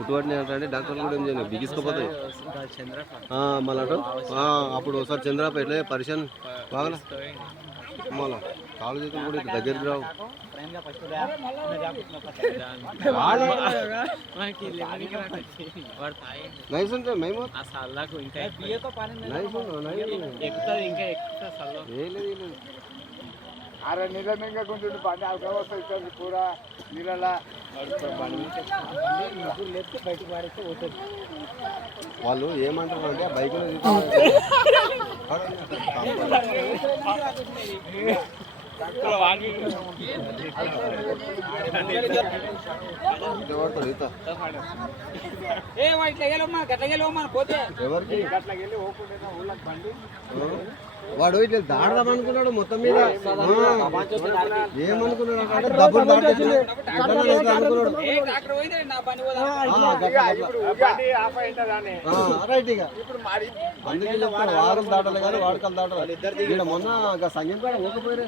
పుట్టుబడిన అంటే డాక్టర్లు కూడా ఏం చేయను బిగిసుకోపోతాయి మళ్ళీ అప్పుడు ఒకసారి చంద్రప్ప ఎట్లే పరిచయం బాగా మళ్ళా కాలు చేతులు కూడా ఇటు దగ్గరికి రావు నైస్ అంటే మేము అరే నీళ్ళ ఇంకా కొంచెం బండి అలకా వస్తుంది కూడా నీళ్ళ బయటకు పారేస్తే పోతుంది. వాళ్ళు ఏమంటారు అంటే బైక్లో వాడు ఇట్లా దాడదాం అనుకున్నాడు మొత్తం మీద ఏమనుకున్నాడు అంటే డబ్బులు రైట్ ఇక అందుకే చెప్తాడు వారం దాటాలి కానీ వాడకాలు దాటాలి. ఇక్కడ మొన్న సంగం కూడా ఊకపోయినా